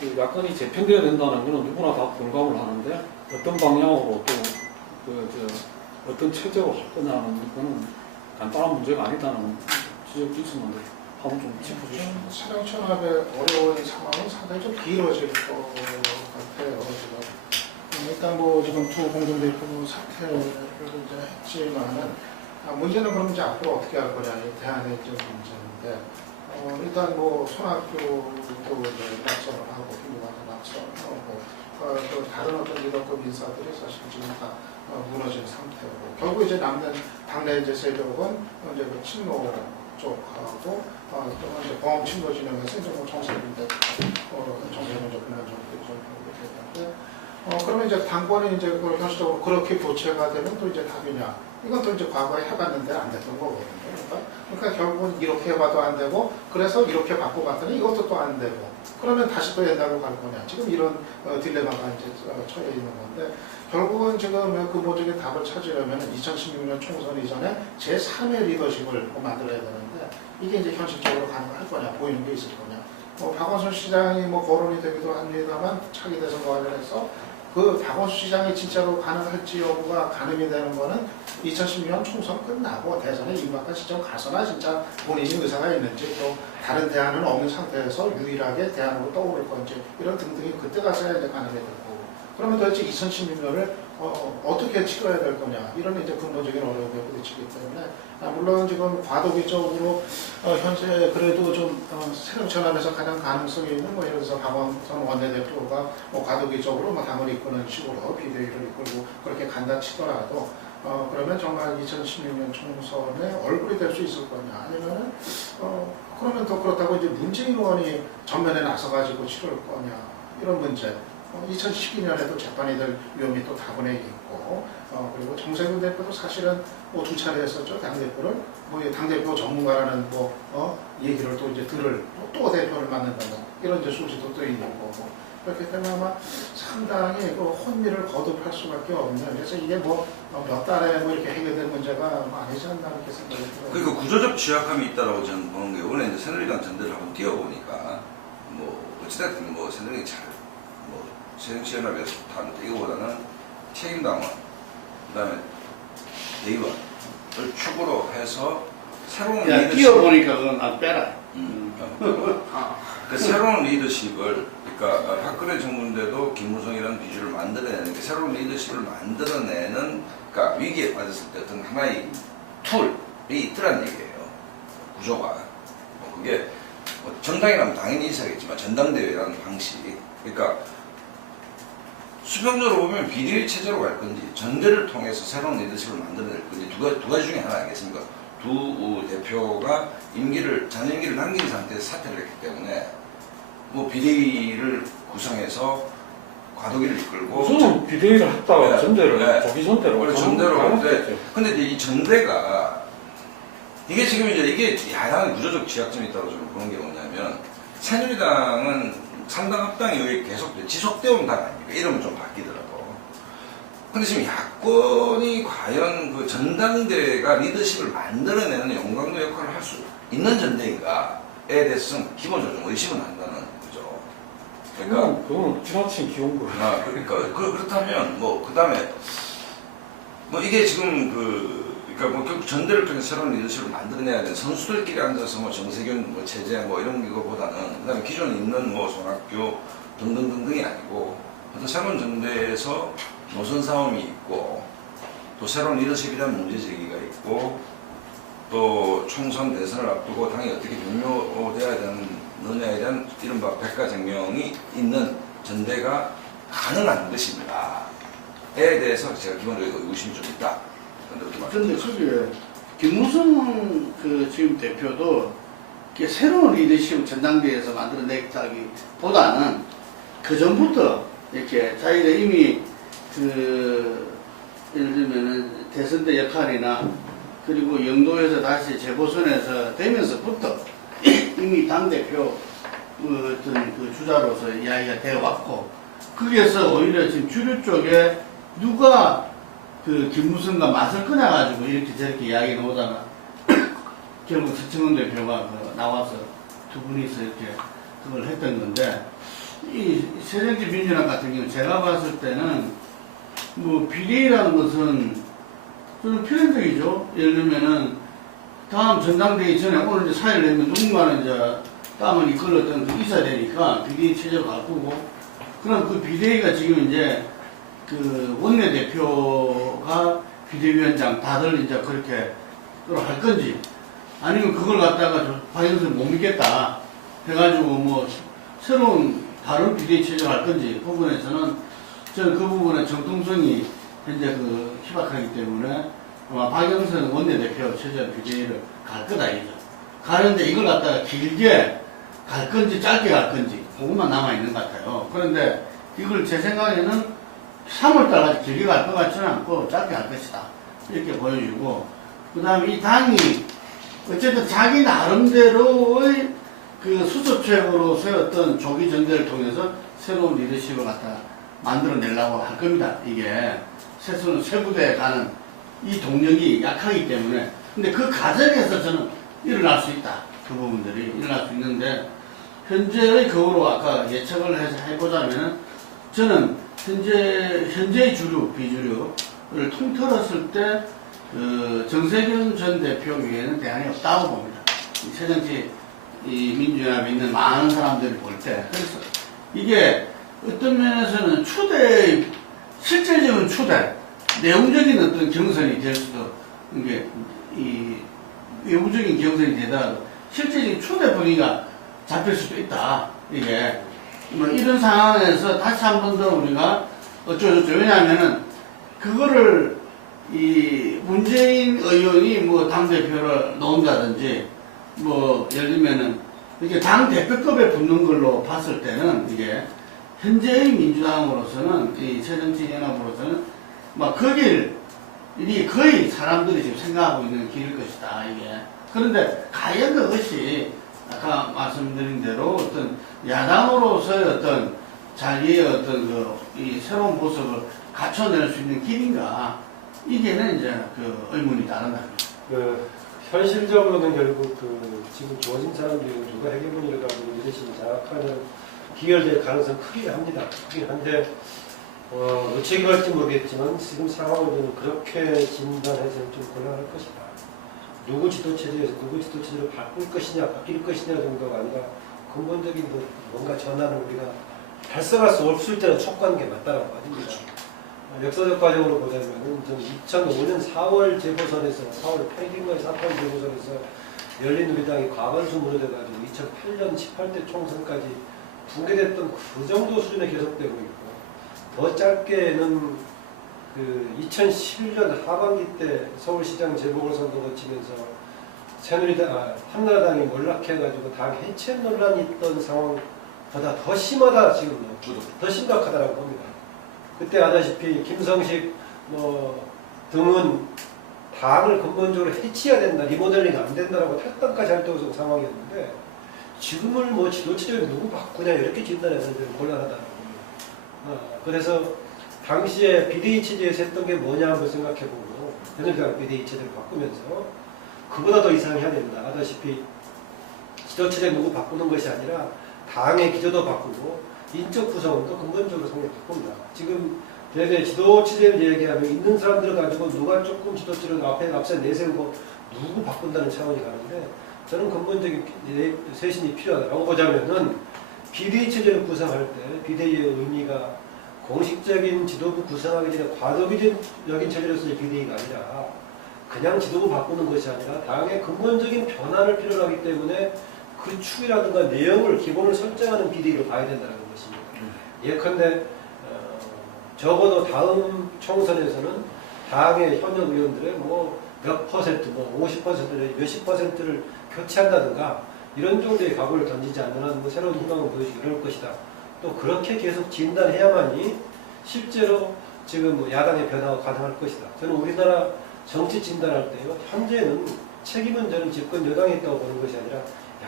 그 야권이 재편돼야 된다는 것은 누구나 다 공감을 하는데 어떤 방향으로 또 어떤 체제로 할 거냐는 그거는 간단한 문제가 아니다는 지적도 있었는데 한번 좀 짚어주시죠. 사령천합의 어려운 상황은 상당히 좀 길어질 것 같아요. 지금 일단 뭐 지금 두 공동대표 사퇴를 이제 했지만은 문제는 그럼 이제 앞으로 어떻게 할 거냐 이 대안의 이제 문제인데 일단 뭐 손학규도 이제 낙선을 하고 김무관도 낙선하고 또 다른 어떤 리더급 인사들이 사실 지금 다 무너진 상태고 결국 이제 남는 당내 이제 세력은 이제 그 친노 쪽하고 또 이제 범 친노 진영에서 이제 뭐 정세균대 정세균 이제 그런 정도 좀 되는데 그러면 이제 당권이 이제 현실적으로 그렇게 교체가 되면 또 이제 답이냐? 이건 또 이제 과거에 해봤는데 안 됐던 거거든요. 그러니까 결국은 이렇게 해봐도 안 되고, 그래서 이렇게 바꿔봤더니 이것도 또 안 되고, 그러면 다시 또 옛날로 갈 거냐? 지금 이런 딜레마가 이제 처해 있는 건데, 결국은 지금 근본적인 답을 찾으려면 2016년 총선 이전에 제3의 리더십을 만들어야 되는데, 이게 이제 현실적으로 가능할 거냐? 보이는 게 있을 거냐? 박원순 시장이 뭐 거론이 되기도 합니다만, 차기 대선과 관련해서 그 박원순 시장이 진짜로 가능할지 여부가 가늠이 되는 거는 2016년 총선 끝나고 대선에 임박한 시점 가서나 진짜 본인이 의사가 있는지 또 다른 대안은 없는 상태에서 유일하게 대안으로 떠오를 건지 이런 등등이 그때 가서야 이제 가늠이 될 거고 그러면 도대체 2016년을 어떻게 치러야 될 거냐 이런 이제 근본적인 어려움에 부딪히기 때문에 물론 지금 과도기적으로 현재 그래도 좀 새정치연합에서 가장 가능성이 있는 뭐 예를 들어서 박원순 원내대표가 뭐 과도기적으로 뭐 당을 이끄는 식으로 비대위를 이끌고 그렇게 간다 치더라도 그러면 정말 2016년 총선에 얼굴이 될 수 있을 거냐 아니면은 그러면 더 그렇다고 이제 문재인 의원이 전면에 나서가지고 치를 거냐 이런 문제 2012년에도 재판이 될 위험이 또 다분히 있고 그리고 정세균 대표도 사실은 뭐 두 차례 했었죠 당대표를 뭐 당대표 전문가라는 얘기를 또 이제 들을 또 대표를 맡는다는 이런 이제 소지도 또 있는 거고 그렇기 때문에 아마 상당히 그 혼미를 거듭할 수밖에 없는 그래서 이게 뭐 몇 달에 뭐 이렇게 해결될 문제가 아니지 않나 이렇게 생각이 들어요. 그러니까 구조적 취약함이 있다라고 저는 보는 게 원래 이제 새누리당 전대를 한번 뛰어보니까 뭐 어찌됐든 뭐 새누리당이 뭐 새정치연합에서 하는데 이거보다는 책임당원 그다음에 대의원을 축으로 해서 새로운 리더십 뛰어보니까 그건 안 빼라. 그 새로운 리더십을 그러니까 박근혜 정부인데도 김무성이라는 비주를 만들어내는 게 새로운 리더십을 만들어내는 그러니까 위기에 빠졌을 때 어떤 하나의 툴이 있더란 얘기예요. 구조가 그게 뭐 정당이라면 당연히 있어야겠지만 전당대회라는 방식 그러니까 수평적으로 보면 비대위 체제로 갈 건지 전대를 통해서 새로운 리더십을 만들어낼 건지 두 가지 중에 하나 아니겠습니까? 두 대표가 잔임기를 남긴 상태에서 사퇴를 했기 때문에 뭐 비대위를 구성해서 과도기를 이끌고 저는 비대위를 했다가 네, 전대를 네. 조기 전대로 원래 전대로 하는데 했죠. 근데 이제 이 전대가 이게 지금 이제 이게 야당의 구조적 취약점이 있다고 저는 보는 게 뭐냐면 새누리당은 상당 합당에 의해 계속 지속되어 온 당 아닙니까? 이름은 좀 바뀌더라도. 근데 지금 야권이 과연 그 전당대회가 리더십을 만들어내는 용광로 역할을 할 수 있는 전대인가에 대해서는 기본적으로 좀 의심은 한다는 거죠. 그러니까 그건 지나친 기용거예요. 그러니까 그렇다면 뭐 그다음에 뭐 이게 지금 그러니까 뭐 결국 전대를 통해 새로운 리더십을 만들어내야 되는 선수들끼리 앉아서 뭐 정세균 뭐 체제 뭐 이런 거보다는 그다음에 기존에 있는 뭐 손학규 등등등등이 아니고 어떤 새로운 전대에서 노선 싸움이 있고 또 새로운 리더십에 대한 문제 제기가 있고 또 총선 대선을 앞두고 당이 어떻게 변모돼야 되느냐에 대한 이른바 백가쟁명이 있는 전대가 가능한 것입니다에 대해서 제가 기본적으로 의심이 좀 있다. 그런데 저기 김무성 지금 대표도 새로운 리더십을 전당대회에서 만들어냈다기보다는 그 전부터 이렇게 자기가 이미 예를 들면은 대선 때 역할이나 그리고 영도에서 다시 재보선에서 되면서부터 이미 당대표 어떤 주자로서 이야기가 되어 왔고 거기에서 오히려 지금 주류 쪽에 누가 김무성과 맛을 끊어가지고 이렇게 저렇게 이야기 나오다가 결국 서청원 대표가 나와서 두 분이서 이렇게 그걸 했던 건데 이 새정치민주당 같은 경우 제가 봤을 때는 뭐 비대위라는 것은 좀 필연적이죠. 예를 들면은 다음 전당대회 전에 오늘 이제 사회를 내면 누군가는 이제 땀을 이끌었던 그 있어야 되니까 비대위 체제로 바꾸고, 그럼 그 비대위가 지금 이제 그 원내대표가 비대위원장 다들 이제 그렇게 할 건지, 아니면 그걸 갖다가 박영선 못 믿겠다 해가지고 뭐 새로운 다른 비대위 체제를 할 건지 부분에서는 저는 그 부분의 정통성이 현재 그 희박하기 때문에 아마 박영선 원내대표 체제 비대위를 갈 거다 이죠. 가는데 이걸 갖다가 길게 갈 건지 짧게 갈 건지 그것만 남아 있는 것 같아요. 그런데 이걸 제 생각에는 3월달까지 길게 갈 것 같지는 않고 짧게 갈 것이다 이렇게 보여주고, 그 다음에 이 당이 어쨌든 자기 나름대로의 그 수습책으로서의 어떤 조기 전대를 통해서 새로운 리더십을 갖다 만들어내려고 할 겁니다. 이게 세부대에 가는 이 동력이 약하기 때문에. 근데 그 과정에서 저는 일어날 수 있다. 그 부분들이 일어날 수 있는데, 현재의 거으로 아까 예측을 해서 해보자면은 저는 현재의 주류, 비주류를 통틀었을 때 정세균 전 대표 외에는 대안이 없다고 봅니다. 이 새정치 이 민주연합에 있는 많은 사람들이 볼 때. 그래서 이게 어떤 면에서는 실질적인 추대, 내용적인 어떤 경선이 될 수도, 이게 이 외부적인 경선이 되더라도 실질적인 추대 분위기가 잡힐 수도 있다. 이게 뭐 이런 상황에서 다시 한 번 더 우리가 어쩌고저쩌고, 왜냐하면은 그거를 이 문재인 의원이 뭐 당대표를 놓은다든지 뭐 예를 들면은 이게 당대표급에 붙는 걸로 봤을 때는 이게 현재의 민주당으로서는 이 새정치연합으로서는 막 그 길이 거의 사람들이 지금 생각하고 있는 길일 것이다 이게. 그런데 과연 그것이 아까 말씀드린 대로 어떤 야당으로서의 어떤 자기의 어떤 이 새로운 모습을 갖춰낼 수 있는 길인가, 이게는 이제 그 의문이 따른다. 현실적으로는 결국 지금 주어진 사람들이 누가 해결문이라고 리더십을 장악하는 기결될 가능성 크긴 합니다. 크긴 한데 어떻게 갈지 모르겠지만 지금 상황을 그렇게 진단해서는 좀 곤란할 것이다. 누구 지도체제에서 누구 지도체제로 바꿀 것이냐 바뀔 것이냐 정도가 아니라 근본적인 뭔가 전환을 우리가 달성할 수 없을 때는 촉구하는 게 맞다라고 봐집니다. 역사적 과정으로 보자면 2005년 4월 재보선에서 4월 8일인가에 4월 재보선에서 열린우리당이 과반수 무너져가지고 2008년 18대 총선까지 붕괴됐던 그 정도 수준에 계속되고 있고, 더 짧게는 그 2011년 하반기 때 서울시장 재보궐선거 거치면서 한나라당이 몰락해가지고 당 해체 논란이 있던 상황보다 더 심하다, 지금 더 심각하다라고 봅니다. 그때 아다시피 김성식 등은 당을 근본적으로 해치해야 된다, 리모델링 안 된다라고 탈당까지 할 정도 상황이었는데, 지금을 지도체제를 누구 바꾸냐 이렇게 진단해서 좀 곤란하다는 겁니다. 그래서 당시에 비대위 체제에서 했던 게 뭐냐 한번 생각해보고, 새누리당 비대위 체제를 바꾸면서 그보다 더 이상 해야 된다. 아다시피 지도체제 누구 바꾸는 것이 아니라 당의 기조도 바꾸고 인적 구성은 또 근본적으로 상당히 바꿉니다. 지금 대개 지도체제를 얘기하면 있는 사람들을 가지고 누가 조금 지도체를 앞에 내세우고 누구 바꾼다는 차원이 가는데, 저는 근본적인 쇄신이 필요하다고 보자면은 비대위 체제를 구성할 때 비대위의 의미가 공식적인 지도부 구성하기 전에 과도기적인 체제로서의 비대위가 아니라 그냥 지도부 바꾸는 것이 아니라 당의 근본적인 변화를 필요로 하기 때문에 그 축이라든가 내용을 기본을 설정하는 비대위로 봐야 된다는 것입니다. 예컨대 적어도 다음 총선에서는 당의 현역 의원들의 몇 퍼센트, 50%를 몇십 퍼센트를 교체한다든가 이런 정도의 각오를 던지지 않는 한 새로운 희망을 보여주기 어려울 것이다. 또 그렇게 계속 진단해야만이 실제로 지금 야당의 변화가 가능할 것이다. 저는 우리나라 정치 진단할 때요, 현재는 책임은 저는 집권 여당에 있다고 보는 것이 아니라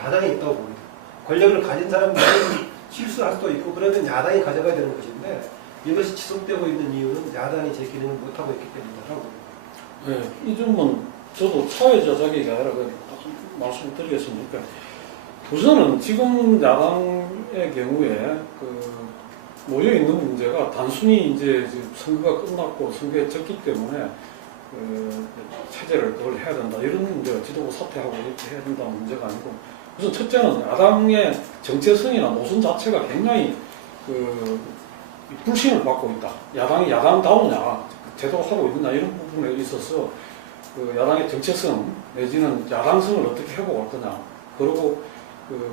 야당에 있다고 봅니다. 권력을 가진 사람들은 실수할 수도 있고 그러면 야당이 가져가야 되는 것인데, 이것이 지속되고 있는 이유는 야당이 제 기능을 못하고 있기 때문이라고 봅니다. 네, 이 점은 저도 차의 자작이 아니라 말씀드리겠습니까? 우선은 지금 야당의 경우에 모여 있는 문제가 단순히 이제 선거가 끝났고 선거에 졌기 때문에 체제를 그걸 해야 된다 이런 문제가 지도부 사퇴하고 이렇게 해야 된다는 문제가 아니고 우선 첫째는 야당의 정체성이나 노선 자체가 굉장히 불신을 받고 있다. 야당이 야당다우냐 제대로 하고 있느냐 이런 부분에 있어서 야당의 정체성 내지는 야당성을 어떻게 회복할 거냐. 그리고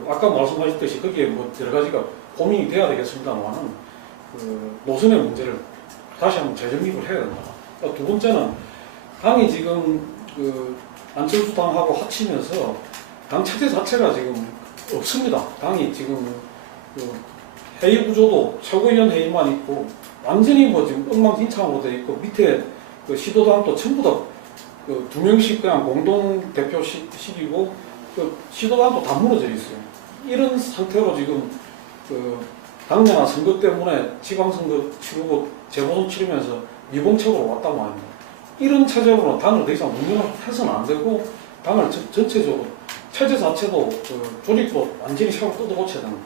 아까 말씀하셨듯이 거기에 뭐 여러 가지가 고민이 돼야 되겠습니다만은 노선의 문제를 다시 한번 재정립을 해야 된다. 두 번째는 당이 지금 안철수 당하고 합치면서 당 체제 자체가 지금 없습니다. 당이 지금 회의 구조도 최고위원 회의만 있고 완전히 뭐 지금 엉망진창으로 돼 있고 밑에 시도당도 전부 다 두 명씩 그냥 공동 대표식이고 시도당도 다 무너져 있어요. 이런 상태로 지금 당내나 선거 때문에 지방선거 치르고 재보선 치르면서 미봉책으로 왔단 말입니다. 이런 체제로 당을 더 이상 운영을 해서는 안 되고 당을 전체적으로 체제 자체도 조직도 완전히 새로 뜯어고쳐야 됩니다.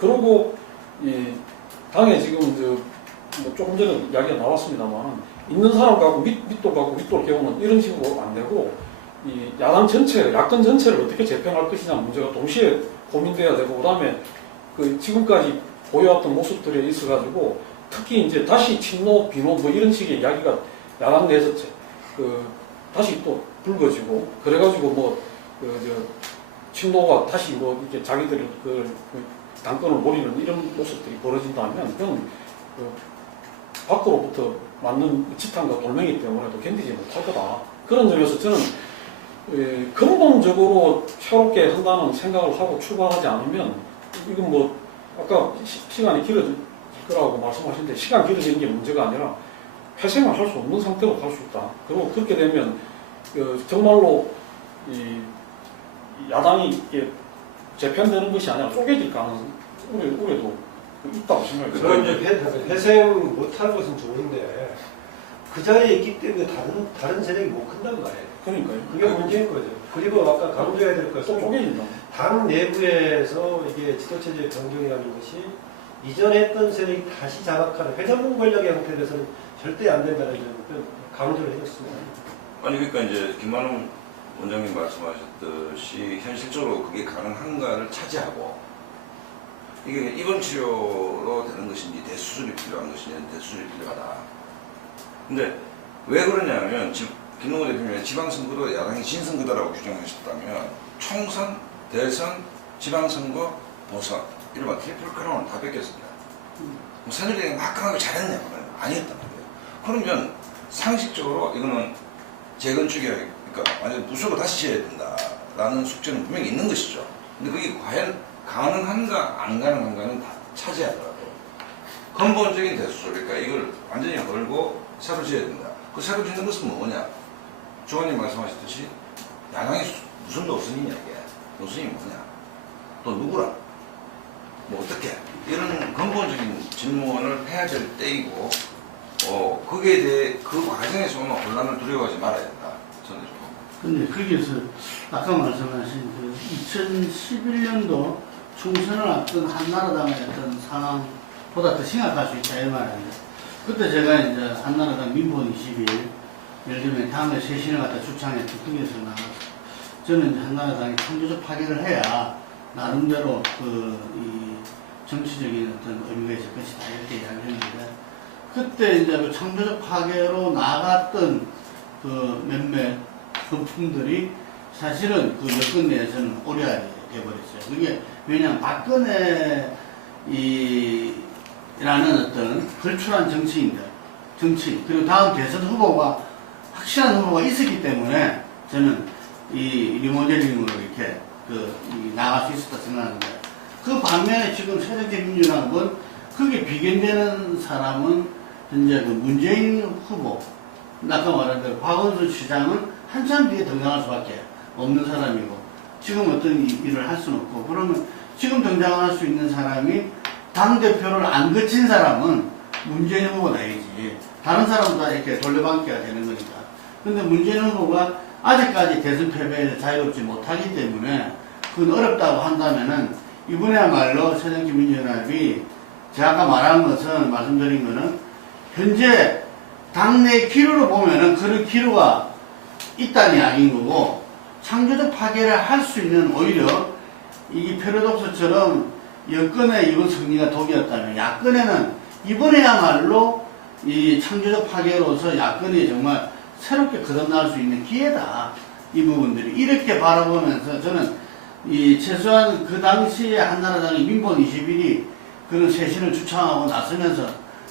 그리고 이 당에 지금 뭐 조금 전에 이야기가 나왔습니다만 있는 사람 갖고 밑도 갖고 윗돌 경우는 이런 식으로 안 되고 이 야당 전체, 야권 전체를 어떻게 재편할 것이냐 문제가 동시에 고민돼야 되고 그다음에 지금까지 보여왔던 모습들에 있어가지고 특히 이제 다시 친노, 비노 뭐 이런 식의 이야기가 야당 내에서 다시 또 불거지고 그래가지고 뭐 친노가 다시 뭐 이렇게 자기들이 당권을 노리는 이런 모습들이 벌어진다면 그건 밖으로부터 맞는 지탄과 돌멩이 때문에도 견디지 못할 거다. 그런 점에서 저는 근본적으로 새롭게 한다는 생각을 하고 출발하지 않으면 이건 뭐 아까 시간이 길어질 거라고 말씀하셨는데 시간 길어지는 게 문제가 아니라 회생을 할 수 없는 상태로 갈 수 있다. 그리고 그렇게 되면 정말로 이 야당이 재편되는 것이 아니라 쪼개질 가능성이 우려도 있다고 생각해요. 저는 이제 회생 못하는 것은 좋은데 그 자리에 있기 때문에 다른 세력이 못 큰단 말이에요. 그러니까요. 그게 문제인 거죠. 그리고 아까 강조해야 될 또 것은 쪼개진다. 당 내부에서 이게 지도체제 변경이라는 것이 이전에 했던 세력이 다시 장악하는 회전문 권력의 형태에서는 절대 안 된다는 점을 강조를 해줬습니다. 아니 그러니까 이제 김만웅 원장님 말씀하셨듯이 현실적으로 그게 가능한가를 차지하고 이게 입원 치료로 되는 것인지 대수술이 필요한 것인지 대수술이 필요하다. 근데 왜 그러냐면 지금 김동호 대표님이 지방선거도 야당이 진선거다라고 규정하셨다면 총선, 대선, 지방선거, 보선 이른바 트리플 크라운을 다 뺏겼습니다. 새누리당이 막강하게 잘했냐고 아니었단 말이에요. 그러면 상식적으로 이거는 재건축이 그러니까 완전 부수고 다시 지어야 된다라는 숙제는 분명히 있는 것이죠. 근데 그게 과연 가능한가 안 가능한가는 다 차지하더라도 근본적인 대수술, 그러니까 이걸 완전히 걸고 새로 지어야 된다. 그 새로 짓는 것은 뭐냐? 주원님 말씀하셨듯이 야당이 무슨 노선이냐 이게 노선이 뭐냐? 또 누구랑? 뭐 어떻게? 이런 근본적인 질문을 해야 될 때이고 거기에 대해 그 과정에서 오는 혼란을 두려워하지 말아야 된다. 저는 좀. 근데 거기에서 아까 말씀하신 그 2011년도 총선을 앞둔 한나라당의 어떤 상황보다 더 심각할 수 있다 이 말입니다. 그때 제가 이제 한나라당 민본 20일 예를 들면 당의 쇄신을 갖다 주창했던 거기에서 나와서 저는 이제 한나라당이 창조적 파괴를 해야 나름대로 이 정치적인 어떤 의미가 있을 것이다 이렇게 이야기를 했는데 그때 이제 그 창조적 파괴로 나갔던 그 몇몇 분들이 사실은 그 여권 내에서는 오류하게 돼버렸어요. 그게 왜냐하면 박근혜 라는 어떤 걸출한 정치인 그리고 다음 대선 후보가 확실한 후보가 있었기 때문에 저는 이 리모델링으로 이렇게 나갈 수 있었다 생각하는데 그 반면에 지금 새정치민주당은 그게 비견되는 사람은 현재 그 문재인 후보 아까 말한 대로 박원순 시장은 한참 뒤에 등장할 수밖에 없는 사람이고 지금 어떤 일을 할 수는 없고 그러면 지금 등장할 수 있는 사람이 당대표를 안 거친 사람은 문재인 후보가 아니지. 다른 사람은 다 이렇게 돌려받기가 되는 거니까. 근데 문재인 후보가 아직까지 대선 패배에서 자유롭지 못하기 때문에 그건 어렵다고 한다면은 이번에야말로 새정치민주연합이 제가 아까 말한 것은 말씀드린 거는 현재 당내 기류로 보면은 그런 기류가 있다는 이야기인 거고 창조적 파괴를 할 수 있는 오히려 이게 패러독스처럼 여권의 이번 승리가 독이었다면 야권에는 이번에야말로 이 창조적 파괴로서 야권이 정말 새롭게 거듭날 수 있는 기회다. 이 부분들이 이렇게 바라보면서 저는 이 최소한 그 당시에 한나라당의 민본 21이 그런 쇄신을 주창하고 나서면서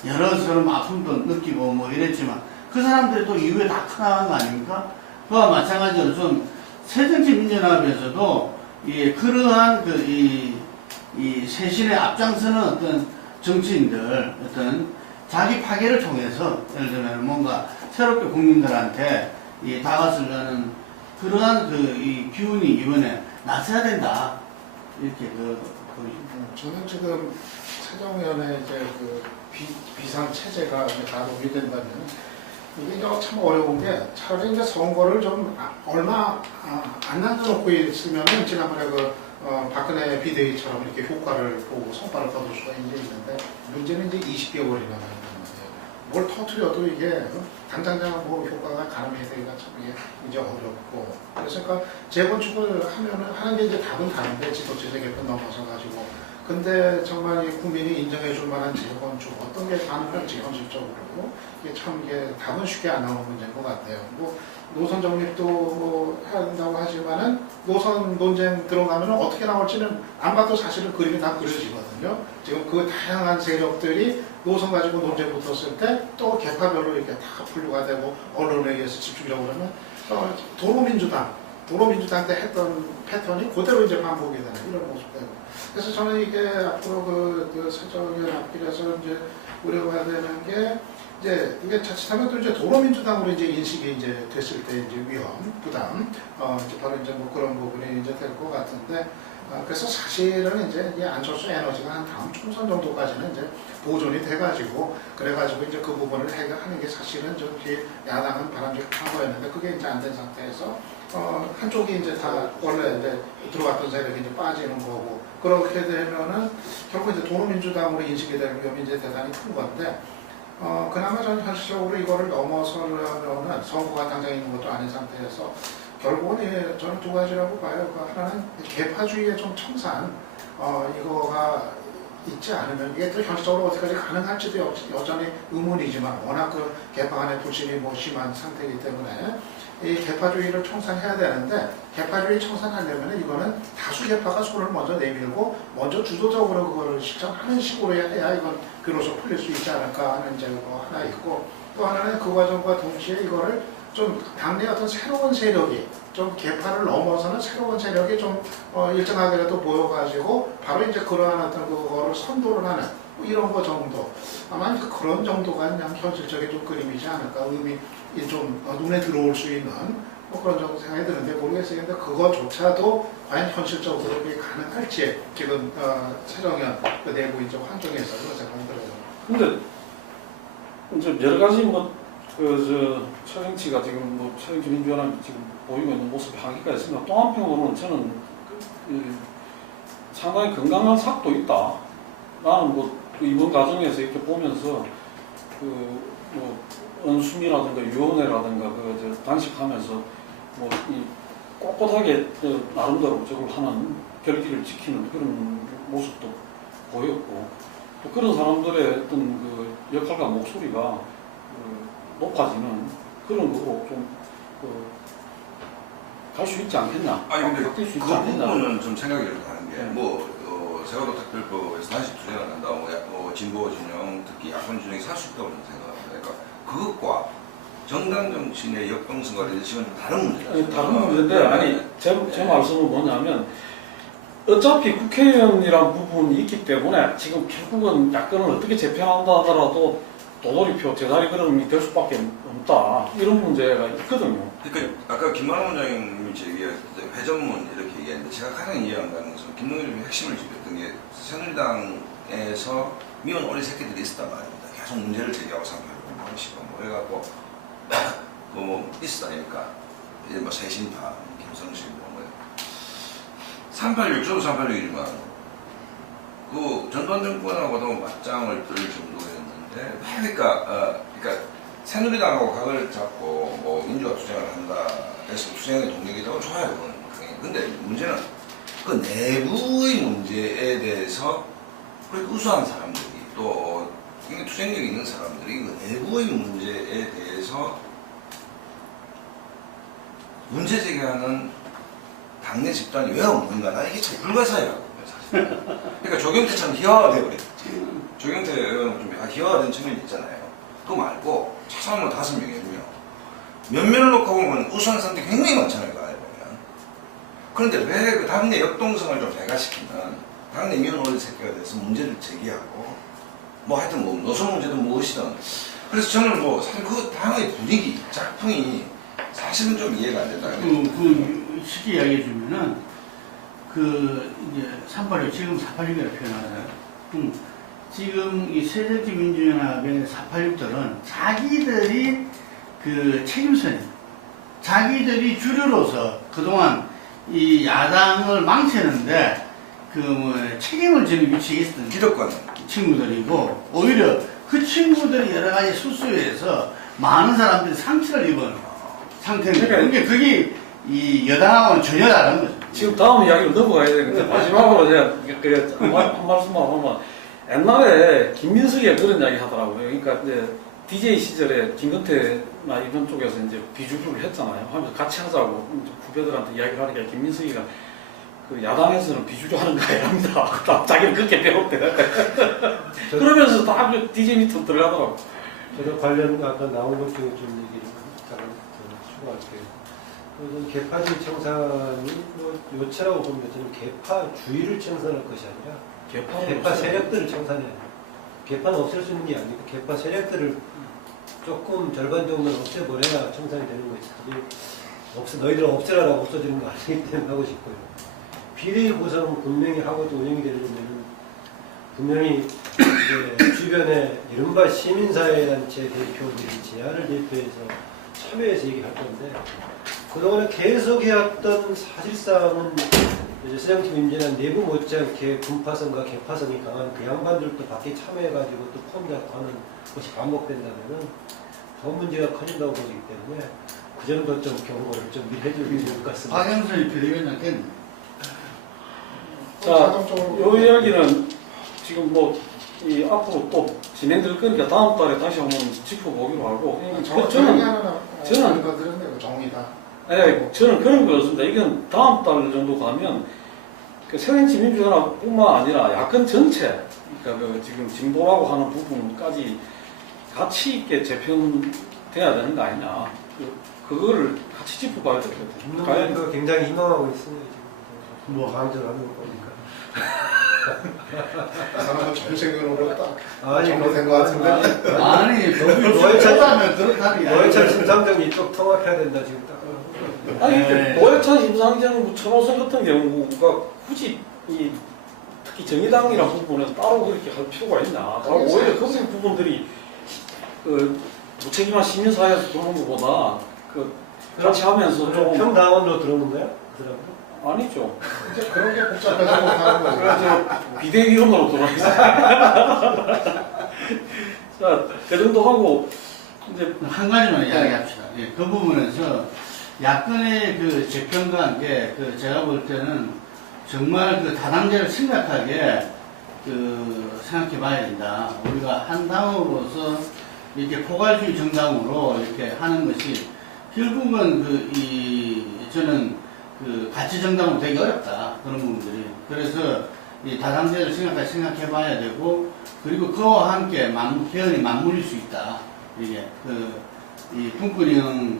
여러 사람 아픔도 느끼고 뭐 이랬지만 그 사람들이 또 이후에 다 커나간 거 아닙니까? 그와 마찬가지로 좀 새정치민주연합에서도 그러한 이 쇄신에 앞장서는 어떤 정치인들 어떤 자기 파괴를 통해서 예를 들면 뭔가 새롭게 국민들한테 다가서려는 그러한 이 기운이 이번에 나서야 된다 이렇게 보입니다. 저는 지금 최종위원회 이제 비상 체제가 다 논의된다면 이게 참 어려운 게 차라리 이제 선거를 좀 얼마 안 남겨놓고 있으면은 지난번에 박근혜 비대위처럼 이렇게 효과를 보고 성과를 거둘 수가 있는데 문제는 이제 20개월이나 남은 거예요. 뭘 터트려도 이게 당장장 뭐 효과가 가늠이 되기가 참 이게 이제 어렵고 그래서 그러니까 재건축을 하는 게 이제 답은 다른데 지도체제 개편 넘어서 가지고 근데 정말 국민이 인정해 줄 만한 재건축 어떤 게 가능할지 현실적으로 이게 참 이게 답은 쉽게 안 나오는 문제인 것 같아요. 뭐 노선 정립도 뭐 해야 된다고 하지만은 노선 논쟁 들어가면 어떻게 나올지는 안 봐도 사실은 그림이 다 그려지거든요. 지금 그 다양한 세력들이 노선 가지고 논쟁 붙었을 때 또 개파별로 이렇게 다 분류가 되고 언론에 의해서 집중적으로 하면 도로민주당 때 했던 패턴이 그대로 이제 반복이 되는 이런 모습이에요. 그래서 저는 이게 앞으로 새정연 앞길에서 이제 우려해야 되는 게 이게 자칫하면 또 이제 도로민주당으로 이제 인식이 이제 됐을 때 이제 위험, 부담, 이제 바로 이제 뭐 그런 부분이 이제 될 것 같은데, 그래서 사실은 이제 이 안철수 에너지가 한 다음 총선 정도까지는 이제 보존이 돼가지고, 그래가지고 이제 그 부분을 해결하는 게 사실은 좀 야당은 바람직한 거였는데, 그게 이제 안 된 상태에서, 한쪽이 이제 다 원래 이제 들어갔던 세력이 이제 빠지는 거고, 그렇게 되면은 결국 이제 도로민주당으로 인식이 될 위험이 이제 대단히 큰 건데, 그나마 저는 현실적으로 이거를 넘어서려면은 선거가 당장 있는 것도 아닌 상태에서 결국은 저는 두 가지라고 봐요. 하나는 개파주의의 좀 청산, 이거가 있지 않으면 이게 또 현실적으로 어디까지 가능할지도 여전히 의문이지만 워낙 그 개파 간의 불신이 뭐 심한 상태이기 때문에 이 개파주의를 청산해야 되는데 개파주의 청산하려면 이거는 다수 개파가 손을 먼저 내밀고 먼저 주도적으로 그거를 실천하는 식으로 해야 이건 비로소 풀릴 수 있지 않을까 하는 이제 뭐 하나 있고 또 하나는 그 과정과 동시에 이거를 좀 당내 어떤 새로운 세력이 좀 개파를 넘어서는 새로운 세력이 좀 일정하게라도 보여가지고 바로 이제 그러한 어떤 그거를 선도를 하는 뭐 이런 거 정도 아마 그런 정도가 그냥 현실적인 좀 그림이지 않을까 의미 좀 눈에 들어올 수 있는 뭐 그런 정도 생각이 드는데 모르겠어요. 근데 그거조차도 과연 현실적으로 그게 가능할지 지금 새정연 그 내부 이제 환경에서 그런 생각이 들어요. 근데 이제 여러 가지 최정치가 지금 최정치민주연합이 지금 보이고 있는 모습이 한계가 있으면 또 한편으로는 저는 상당히 건강한 삭도 있다. 나는 이번 과정에서 이렇게 보면서 은수미라든가 유원회라든가 단식하면서 이 꼿꼿하게 나름대로 저걸 하는 결기를 지키는 그런 모습도 보였고 또 그런 사람들의 어떤 역할과 목소리가 높아지는 그런 거로 좀 갈 수 있지 않겠나? 아니 근데 바뀔 수 그 있지 않겠나? 부분은 좀 생각이 다른 게 세월호 특별법에서 다시 투쟁을 한다고 진보 진영 특히 야권 진영이 살 수 있다고 생각합니다. 그러니까 그것과 정당 정치인의 역병성과 리더십은 다른 문제죠. 다른 문제인데 제 말씀은 뭐냐면 어차피 국회의원이란 부분이 있기 때문에 지금 결국은 야권을 어떻게 재편한다 하더라도 도돌이표 제자리 걸음이 될 수밖에 없다 이런 문제가 있거든요. 그러니까 아까 김만호 원장님이 얘기했을 때 회전문 이렇게 얘기했는데 제가 가장 이해 안 가는 것은 김동연님이 핵심을 짚었던 게 새누리당에서 미운 어린 새끼들이 있었단 말입니다. 계속 문제를 제기하고 상표를 공부하시고 해갖고 있었다니까 이제 세신파 김성식 386, 저도 386이지만, 그 전두환 정권하고도 맞짱을 뜰 정도였는데, 그러니까, 새누리당하고 각을 잡고, 뭐, 민주화 투쟁을 한다 해서 투쟁의 동력이라고 좋아요, 그건. 근데 문제는 그 내부의 문제에 대해서, 그렇게 우수한 사람들이, 또, 굉장히 투쟁력이 있는 사람들이 그 내부의 문제에 대해서 문제 제기하는 당내 집단이 왜 없는가? 나 이게 참 불가사의라고 사실. 그러니까 조경태처럼 희화화 돼버렸지. 조경태 의원은 좀 희화화된 측면이 있잖아요. 그거 말고 최소한 뭐 5명, 10명. 몇 명을 놓고 보면 우수한 사람들이 굉장히 많잖아요. 가에 보면. 그런데 왜 그 당내 역동성을 좀 배가시키는 당내 미혼오리 새끼가 돼서 문제를 제기하고 뭐 하여튼 뭐 노선 문제든 무엇이든. 그래서 저는 뭐 사실 그 당의 분위기, 짝풍이 사실은 좀 이해가 안 된다. 쉽게 이야기해 주면은 이제 386 지금 486이라고 표현하잖아요. 지금 이 새정치민주연합의 486들은 자기들이 그 책임선이 자기들이 주류로서 그동안 이 야당을 망치는데 책임을 지는 위치에 있었던 기득권. 친구들이고 오히려 그 친구들이 여러 가지 수수에서 많은 사람들이 상처를 입은 상태입니다. 그러니까 그게 이 여당하고는 전혀 다른 거죠. 지금 다음 이야기로 넘어가야 되는데 마지막으로 제가 한 말씀만 하면 옛날에 김민석이가 그런 이야기 하더라고요. 그러니까 이제 DJ 시절에 김근태나 이런 쪽에서 이제 비주류를 했잖아요. 하면서 같이 하자고 후배들한테 이야기를 하니까 김민석이가 그 야당에서는 비주류 하는 거 아닙니다. 자기는 그렇게 배웠대. 그러면서 다 DJ 밑으로 들어가더라고. 저도 관련 아까 나온 것 중에 좀 얘기를 잠깐 추가할게요. 개파주의 청산이 요체라고 보면 저는 개파주의를 청산할 것이 아니라 개파 세력들을 청산해야 돼요. 개파는 없앨 수 있는 게 아니고 개파 세력들을 조금 절반 정도는 없애버려야 청산이 되는 거지. 너희들 없애라라고 없어지는 거 아니기 때문에 하고 싶고요. 비례 보상은 분명히 하고도 운영이 되려면 분명히 이제 주변에 이른바 시민사회단체 대표들이 제안을 대표해서 참여해서 얘기할 건데 그동안에 계속 해왔던 사실상은 새정치민주연합 내부 못지않게 분파성과 개파성이 강한 그 양반들도 밖에 참여해가지고 또 폼 잡고 하는 것이 반복된다면 더 문제가 커진다고 보기 때문에 그 점도 좀 경고를 좀 미리 해주면 좋을 것 같습니다. 박영선이 비대위원장께는 자, 요 이야기는 지금 이 앞으로 또 진행될 거니까 다음 달에 다시 한번 짚어보기로 하고. 저는 정의다. 저는 그런 거였습니다. 이건 다음 달 정도 가면 그 새정치민주연합뿐만 아니라 야권 전체, 그러니까 지금 진보라고 하는 부분까지 가치 있게 재편돼야 되는 거 아니냐. 그거를 같이 짚어봐야 되거든요. 김동연도 굉장히 희망하고 있습니다. 지금 뭐 강조를 하는 거 보니까. 그 사람은 정책으로 딱 아니, 정리된 것 같은데. 아니 노회찬 그렇다니. 노회찬 심상정 이쪽 통합해야 된다 지금 딱. 아니, 노회찬 심상정 천호선 같은 경우가 굳이 특히 정의당이라는 부분에서 따로 그렇게 할 필요가 있나. 오히려 그 부분들이 무책임한 시민사회에서 들어오는 것보다 같이 하면서 좀. 평당원으로 들어오는 거야? 그 사람들? 아니죠. 이제 그런 게 복잡해서 못하는 거죠. 그래서 비대위원으로 들어와 있어요. 자, 그 정도 하고, 이제. 한 가지만 이야기합시다. 예, 그 부분에서 야권의 그 재편과 함께 제가 볼 때는 정말 다당제를 심각하게 생각해 봐야 된다. 우리가 한 당으로서 이렇게 포괄주의 정당으로 이렇게 하는 것이 결국은 저는 가치 정당으로 되기 어렵다. 그런 부분들이. 그래서 이 다당제를 심각하게 생각해 봐야 되고, 그리고 그와 함께 개헌이 맞물릴 수 있다. 이게, 이 분권형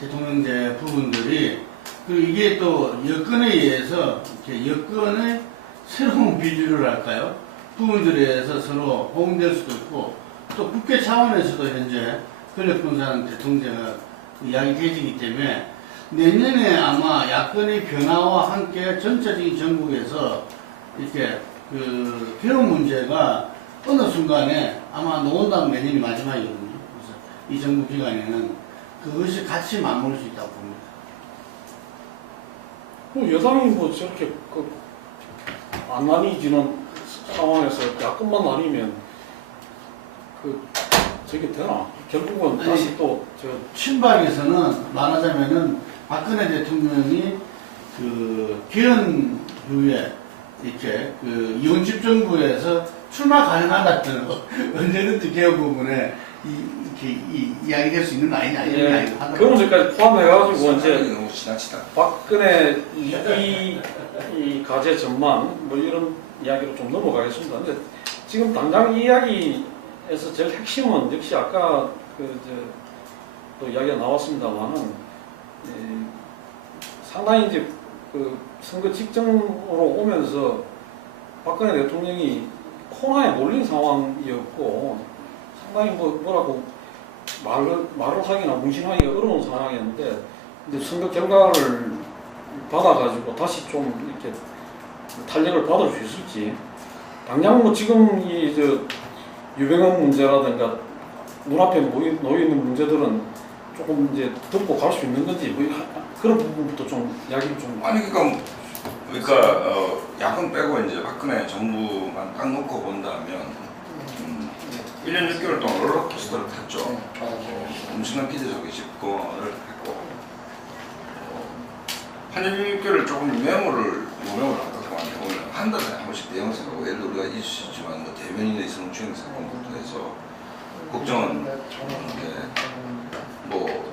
대통령제 부분들이, 그리고 이게 또 여건에 의해서, 이렇게 여건의 새로운 비주류를 할까요? 부분들에 의해서 서로 호응될 수도 있고, 또 국회 차원에서도 현재 권력분산 대통령제가 이야기되기 때문에, 내년에 아마 야권의 변화와 함께 전체적인 전국에서 이렇게 개헌 문제가 어느 순간에 아마 노원당 내년이 마지막이거든요. 그래서 이 정부 기간에는 그것이 같이 맞물릴 수 있다고 봅니다. 뭐 여당이 뭐 저렇게 안 나뉘지는 상황에서 야권만 나뉘면 저게 되나? 결국은 아니, 다시 또 친박에서는 말하자면은 박근혜 대통령이 그 개헌 후에 이렇게 그 이원집 정부에서 출마 가능하다는 언제든지 개헌 부분에 이렇게 이야기될 수 있는 라인이 아니냐 이거 그 문제까지 포함해가지고 이제 너무 지나치다. 박근혜 이 과제 전망 뭐 이런 이야기로 좀 넘어가겠습니다. 근데 지금 당장 이 이야기에서 제일 핵심은 역시 아까 또 이야기가 나왔습니다만은 상당히 이제 그 선거 직전으로 오면서 박근혜 대통령이 코너에 몰린 상황이었고 상당히 뭐라고 말을 하기나 문신하기가 어려운 상황이었는데 이제 선거 결과를 받아가지고 다시 좀 이렇게 탄력을 받을 수 있을지 당장 뭐 지금 유병헌 문제라든가 눈앞에 놓여 있는 문제들은 조금 이제 덮고 갈 수 있는 건지 뭐 그런 부분부터 좀 이야기를 좀 아니 그러니까 야권 빼고 이제 박근혜 정부만 딱 놓고 본다면 1년 6개월 동안 롤러코스터를 탔죠. 엄청난 기대적인 집권을 했고 한 6개월을 조금 유명을 하다고 하면 한 달에 한 번씩 대형 사고 예를 들어 우리가 있었지만 뭐 대변인의 성추행 사건부터 해서 국정원 뭐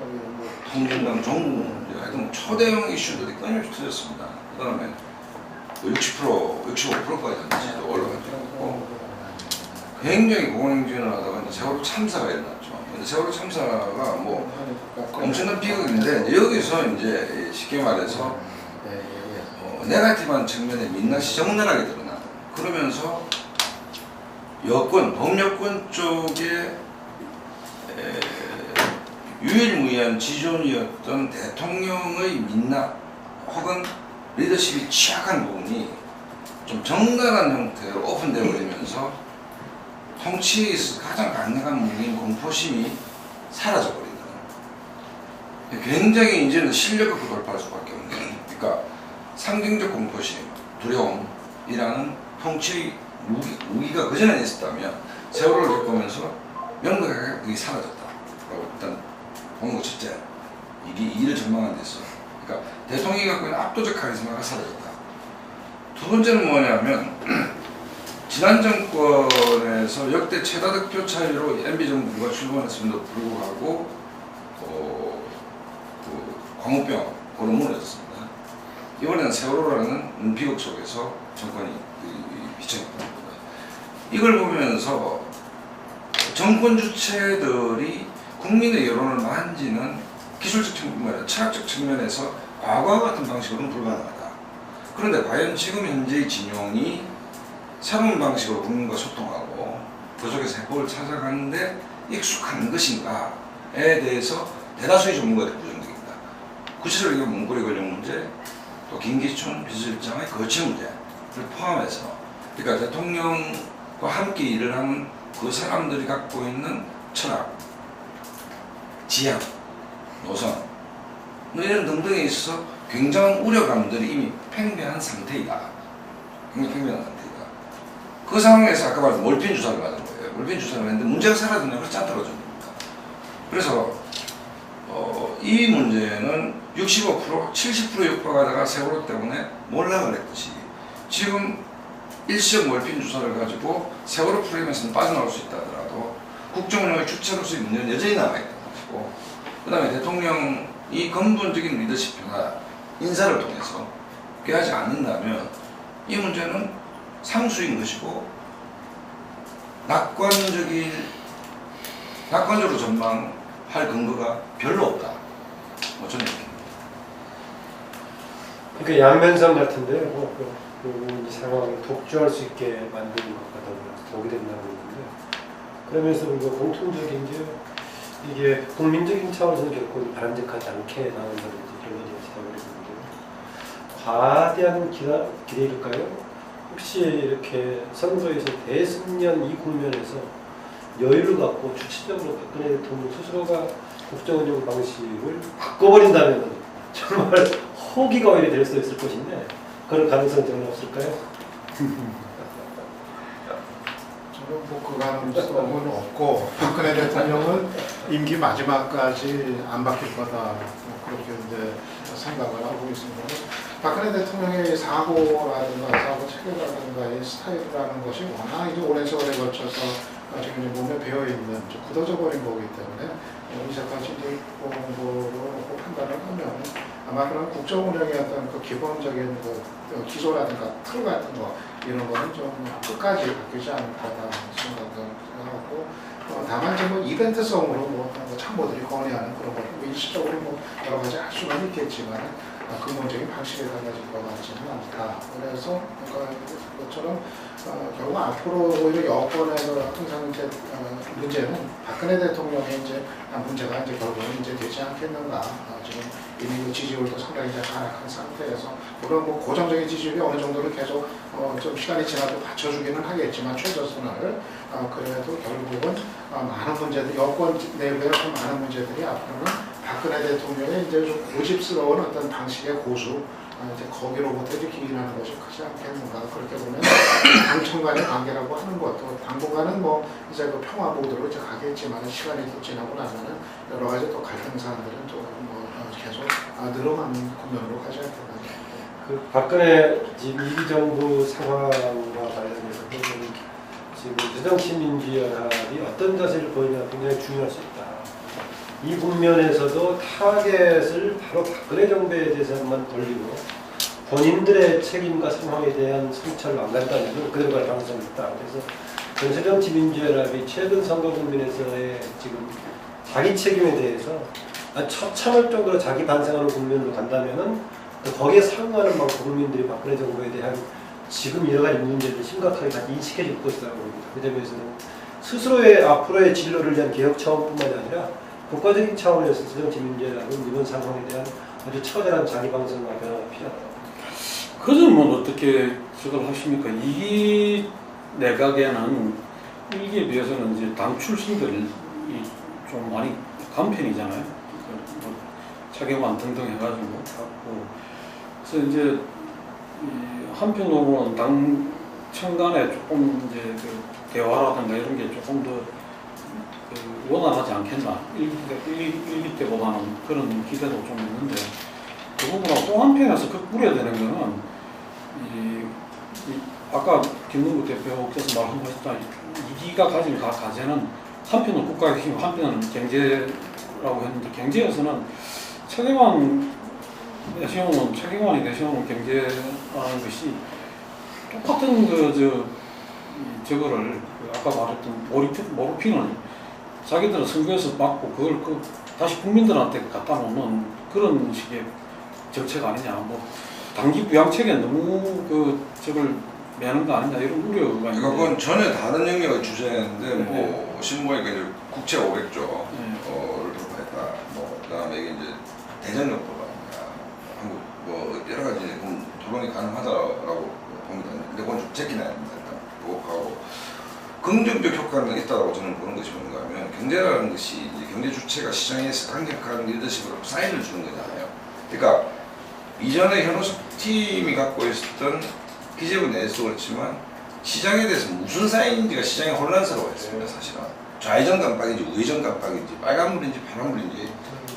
통진당 종북 하여튼 초대형 이슈들이 끊임없이 터졌습니다. 그 다음에 65%까지 한지도 올라갔고 굉장히 공공행진을 하다가 이제 세월호 참사가 일어났죠. 근데 세월호 참사가 뭐 엄청난 비극인데 여기서 이제 쉽게 말해서 네거티브한 측면에 민낯이 적나라하게 드러나. 그러면서 여권, 범여권 쪽에 유일무이한 지존이었던 대통령의 민낯 혹은 리더십이 취약한 부분이 좀 정갈한 형태로 오픈되어 버리면서 통치에 있어서 가장 강력한 무기인 공포심이 사라져버리는 굉장히 이제는 실력 갖고 돌파할 수밖에 없는 그러니까 상징적 공포심, 두려움이라는 통치의 무기가 그전에 있었다면 세월호를 겪으면서 명백하게 그게 사라졌다. 일단 보는 것 첫째, 이게 일을 전망하는 데서 그러니까 대통령이 갖고 있는 압도적 카리스마가 사라졌다. 두 번째는 뭐냐면 지난 정권에서 역대 최다 득표 차이로 MB 정부가 출범했음에도 불구하고 광우병 고름을 했습니다. 이번에는 세월호라는 비극 속에서 정권이 비춰졌다. 이걸 보면서 정권 주체들이 국민의 여론을 만지는 기술적 측면, 철학적 측면에서 과거와 같은 방식으로는 불가능하다. 그런데 과연 지금 현재의 진용이 새로운 방식으로 국민과 소통하고 그 속에서 해법을 찾아가는데 익숙한 것인가에 대해서 대다수의 전문가들이 부정적입니다. 구체적으로 문고리 권력 문제, 또 김기춘 비서실장의 거취 문제를 포함해서 그러니까 대통령과 함께 일을 하는 그 사람들이 갖고 있는 철학, 지향, 노선 이런 등등에 있어서 굉장한 우려감들이 이미 팽배한 상태이다. 굉장히 팽배한 상태이다. 그 상황에서 아까 말한 몰핀 주사를 맞은 거예요. 몰핀 주사를 했는데 문제가 사라졌냐? 그렇지 않다고 저는 봅니다. 그래서 이 문제는 65%, 70% 육박하다가 세월호 때문에 몰락을 했듯이 지금 일시적 몰핀 주사를 가지고 세월호 프레임에서는 빠져나올 수 있다 하더라도 국정운영의 주체로서의 문제는 여전히 남아있다는 것이고 그 다음에 대통령이 근본적인 리더십 변화, 인사를 통해서 꾀하지 않는다면 이 문제는 상수인 것이고 낙관적으로 전망할 근거가 별로 없다. 뭐 저는 이렇게 그러니까 양면성 같은데요. 이 상황을 독주할 수 있게 만드는 것 같다고 보게 된다고 그러는데 그러면서 우리가 공통적인 게 이게 국민적인 차원에서 결코 바람직하지 않게 나온다는 결론이 있다고 그랬는데 과대한 기대일까요? 혹시 이렇게 선거에서 대승년 이 국면에서 여유를 갖고 주체적으로 박근혜 대통령 스스로가 국정운영 방식을 바꿔버린다면 정말 포기가 오히려 될 수도 있을 것인데 그런 가능성은 전혀 없을까요? 저는 뭐 그 가능성은 없고 박근혜 대통령은 임기 마지막까지 안 바뀔 거다 뭐 그렇게 이제 생각을 하고 있습니다. 박근혜 대통령의 사고라든가 사고 체계라든가 이 스타일이라는 것이 워낙 이제 오랜 세월에 걸쳐서 지금 이제 몸에 배어 있는 굳어져 버린 거기 때문에 이제까지 이제 공부를 놓고 판단을 하면 아마 그런 국정 운영의 어떤 그 기본적인 그 기조라든가 틀 같은 거 이런 거는 좀 끝까지 바뀌지 않을 거다 생각을 하고 다만 이제 뭐 이벤트성으로 뭐 참모들이 건의하는 그런 거를 뭐 일시적으로 뭐 여러 가지 할 수는 있겠지만 근본적인 방식이 달라질 것 같지는 않다. 그래서 그것처럼 결국 앞으로 오히려 여권에서 항상 이제 문제는 박근혜 대통령의 이제 문제가 이제 결국은 이제 되지 않겠는가. 지금 이미 그 지지율도 상당히 이제 하락한 상태에서 물론 뭐 고정적인 지지율이 어느 정도는 계속 좀 시간이 지나도 받쳐주기는 하겠지만 최저선을 그래도 결국은 많은 문제들 여권 내부의 많은 문제들이 앞으로는 박근혜 대통령의 이제 좀 고집스러운 어떤 방식의 고수 이제 거기로부터 이제 기인하는 것이 크지 않겠는가. 그렇게 보면 당청 간의 관계라고 하는 것도 당분간은 뭐 이제 그 평화 모드로 이제 가겠지만 시간이 더 지나고 나면은 여러 가지 또 갈등 사안들은 또 뭐 계속 늘어가는 국면으로 가지 않겠나. 그 박근혜 지금 이기 정부 상황과 관련해서 지금 새정치민주연합이 어떤 자세를 보이냐 굉장히 중요할 수 있다. 이 국면에서도 타겟을 바로 박근혜 정부에 대해서만 돌리고 본인들의 책임과 상황에 대한 성찰을 안 간다면 그대로 갈 가능성이 있다. 그래서 새정치민주연합이 최근 선거 국면에서의 지금 자기 책임에 대해서 처참할 정도로 자기 반성하는 국면으로 간다면은 거기에 상응하는 만큼 국민들이 박근혜 정부에 대한 지금 여러 가지 문제를 심각하게 다 인식해 줄 것이라고 봅니다. 그 점에서는 스스로의 앞으로의 진로를 위한 개혁 차원뿐만이 아니라 국가적인 차원에서 새정치민주연합은 이번 상황에 대한 아주 처절한 자기 방성과 변화가 필요하다. 그 점은 어떻게 저걸 하십니까? 이 내각에는 일기에 비해서는 이제 당 출신들이 좀 많이 간편이잖아요. 뭐 차경환 등등 해가지고 갖고 그래서 이제 한편으로는 당청 간에 조금 이제 그 대화라든가 이런 게 조금 더 원활하지 않겠나. 일기 때보다는 그런 기대도 좀 있는데 그 부분하고 또 한편에서 우려야 되는 거는 아까 김문구 대표께서 말씀하셨던 이기가 가진 과제는 한편은 국가의 힘, 한편은 경제라고 했는데 경제에서는 최경환이 내세우는 경제라는 것이 똑같은 저거를 아까 말했던 모르핀을 자기들은 선거에서 받고 그걸 다시 국민들한테 갖다 놓는 그런 식의 정책 아니냐. 뭐 단기 부양책에 너무 저걸 매는 거 아니냐 이런 우려가 있는데. 그건 전혀 다른 영역의 주제인데 네. 뭐 신보니까 이제 국채 500조를 네. 돌파했다. 뭐 그다음에 이게 이제 대전역도가 한국 뭐 여러 가지 토론이 가능하다라고 봅니다. 근데 그건 좀 제끼나야 됩니다. 하고 긍정적 효과는 있다고 저는 보는 것이 뭔가 하면 경제라는 것이 이제 경제 주체가 시장에서 강력한 리더십으로 사인을 주는 거잖아요. 그러니까 이전에 현오석 팀이 갖고 있었던 기재부 내에서 그렇지만 시장에 대해서 무슨 사인인지가 시장에 혼란스러워했습니다. 사실은 좌회전 깜빡인지 우회전 깜빡인지 빨간불인지 파란불인지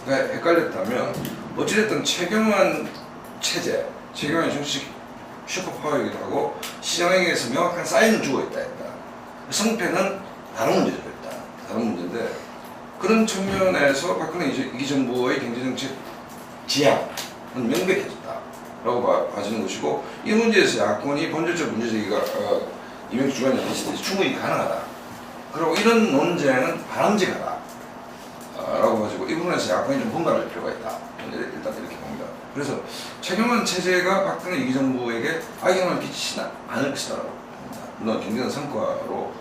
헷갈렸다면 어찌됐든 최경환 체제, 최경환 정식 슈퍼파워이기도 하고 시장에게서 명확한 사인을 주고 있다 했다. 성패는 다른 문제죠. 일단 다른 문제인데 그런 측면에서 박근혜 이기 정부의 경제정책 지향은 명백해졌다라고 봐지는 것이고 이 문제에서 야권이 본질적 문제제기가 이명수 주관이 하시듯이 충분히 가능하다. 그리고 이런 논쟁은 바람직하다. 라고 가지고 이 부분에서 야권이 좀 분발할 필요가 있다. 일단 이렇게 봅니다. 그래서 최경환 체제가 박근혜 이기 정부에게 악영향을 끼치지 않을 것이라고 봅니다. 물론 경제는 성과로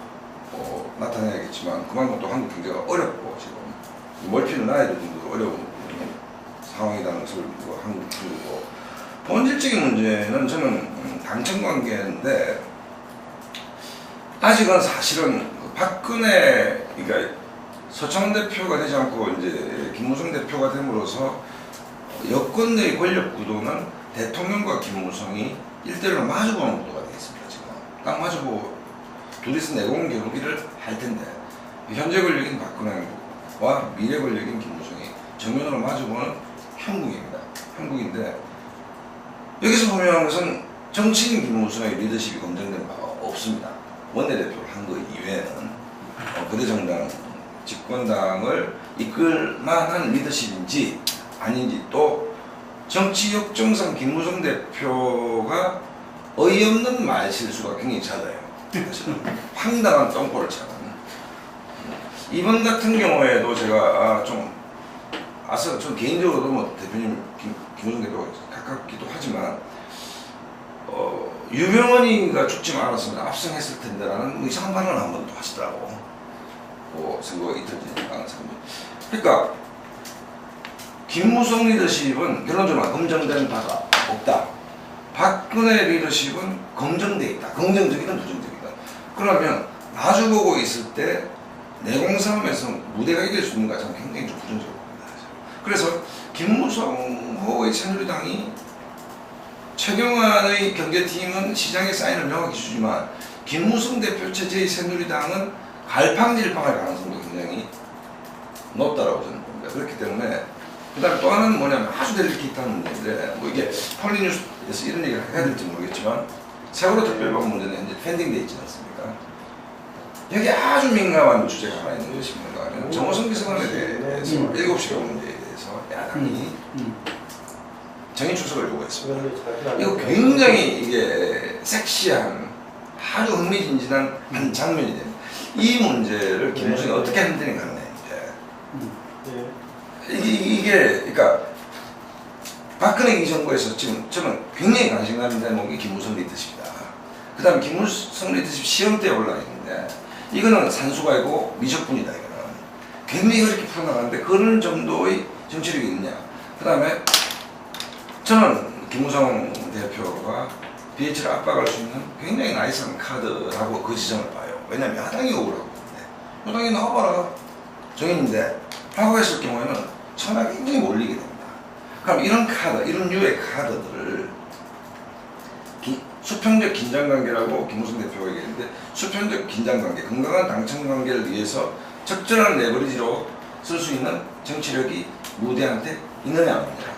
나타내야겠지만 그만큼 또 한국 경제가 어렵고 지금 멀티를 놔야 될 정도로 어려운 상황이라는 것을 한국이고 본질적인 문제는 저는 당청 관계인데 아직은 사실은 박근혜 그러니까 서청원 대표가 되지 않고 이제 김무성 대표가 됨으로써 여권 내 권력 구도는 대통령과 김무성이 1대1로 마주보는 구도가 되겠습니다. 지금 딱 마주보고 둘이서 내공 겨루기를 할 텐데 현재 권력인 박근혜와 미래 권력인 김무성이 정면으로 마주보는 형국입니다. 형국인데 여기서 분명한 것은 정치인 김무성의 리더십이 검증된 바가 없습니다. 원내대표를 한 거 이외에는 거대 정당 집권당을 이끌 만한 리더십인지 아닌지 또 정치 역정상 김무성 대표가 어이없는 말 실수가 굉장히 잦아요. 사실은 황당한 똥꼬를 차는 이번 같은 경우에도 제가 좀 개인적으로도 뭐 대표님 김무성 대표가 가깝기도 하지만 유병헌이가 죽지 않았으면 압승했을 텐데라는 이상한 발언을 한 번 더 하시더라고. 그 선거가 이틀 지나가는 사람들. 그러니까 김무성 리더십은 결론적으로 검증된 바가 없다. 박근혜 리더십은 검증돼 있다. 긍정적이든 부정적이든. 그러면 마주보고 있을 때 내공 싸움에서 무대가 이길 수 있는가 저는 굉장히 좀 부정적으로 봅니다. 그래서 김무성호의 새누리당이 최경환의 경제팀은 시장에 사인을 명확히 주지만 김무성 대표 체제의 새누리당은 갈팡질팡할 가능성도 굉장히 높다라고 저는 봅니다. 그렇기 때문에 그 다음에 또 하나는 뭐냐면 아주 델리케이트한 문제인데 뭐 이게 폴리뉴스에서 이런 얘기를 해야 될지 모르겠지만 세월호 특별법 문제는 현재 펜딩되어 있지 않습니까? 여기 아주 민감한 주제가 하나 있는 것이 뭔가 하면 정호성 비서관에 대해서 7시간 문제에 대해서 야당이 정의 출석을 요구했습니다. 이거 굉장히 이게 섹시한 아주 흥미진진한 한 장면이 됩니다. 이 문제를 김무성이 어떻게 handling 하느냐 이게 그러니까 박근혜 이정부에서 지금 저는 굉장히 관심 가는 대목이 김무성 리더십이다. 그 다음에 김무성 리더십 시험대에 올라 있는데 이거는 산수가 있고 미적분이다. 이거는 굉장히 어렵게 풀어나가는데 그런 정도의 정치력이 있느냐. 그 다음에 저는 김무성 대표가 BH를 압박할 수 있는 굉장히 나이스한 카드라고 그 지점을 봐요. 왜냐하면 야당이 억울하고 있는데 야당이 나와봐라 정인인데 라고 했을 경우에는 천하가 굉장히 몰리게 됩니다. 그럼 이런 카드, 이런 류의 카드들을 수평적 긴장관계라고 김무성 대표가 얘기했는데 수평적 긴장관계, 건강한 당청관계를 위해서 적절한 레버리지로 쓸 수 있는 정치력이 무대한테 있느냐 없느냐.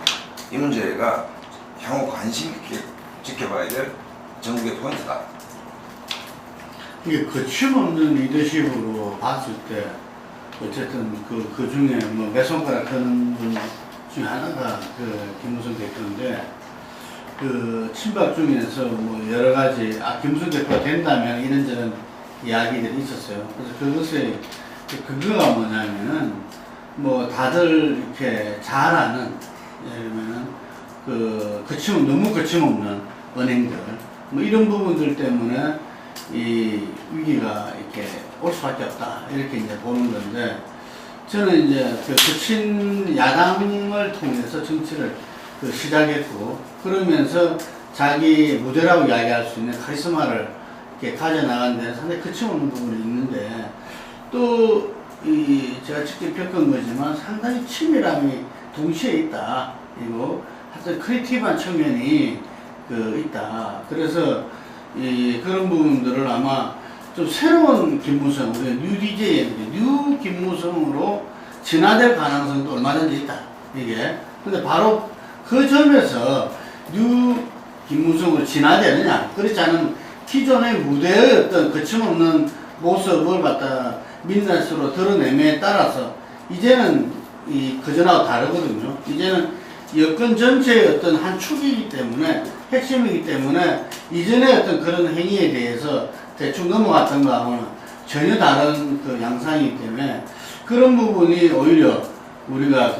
이 문제가 향후 관심 있게 지켜봐야 될 전국의 포인트다. 이게 거침없는 리더십으로 봤을 때 어쨌든 그 중에 뭐 몇 손가락 하는 분 중에 하나가 그 김무성 대표인데 그 친박 중에서 뭐 여러 가지 김무성 대표가 된다면 이런저런 이야기들이 있었어요. 그래서 그것의 근거가 뭐냐면은 뭐 다들 이렇게 잘 아는 예를 들면은 너무 거침없는 은행들 뭐 이런 부분들 때문에 이 위기가 이렇게 올 수밖에 없다 이렇게 이제 보는 건데 저는 이제 그 거친 야당을 통해서 정치를 시작했고 그러면서 자기 무대라고 이야기할 수 있는 카리스마를 이렇게 가져나가는 데는 상당히 거침없는 부분이 있는데 또 제가 직접 겪은 거지만 상당히 치밀함이 동시에 있다. 그리고 하여튼 크리에이티브한 측면이 있다. 그래서 그런 부분들을 아마 좀 새로운 김무성, 우리가 뉴 DJ, 뉴 김무성으로 진화될 가능성도 얼마든지 있다. 이게. 근데 바로 그 점에서 뉴 김무성으로 진화되느냐, 그렇지 않은 기존의 무대의 어떤 거침없는 모습을 갖다 민낯으로 드러내매에 따라서 이제는 그전하고 다르거든요. 이제는 여권 전체의 어떤 한 축이기 때문에 핵심이기 때문에 이전의 어떤 그런 행위에 대해서 대충 넘어갔던 거하고는 전혀 다른 그 양상이기 때문에 그런 부분이 오히려 우리가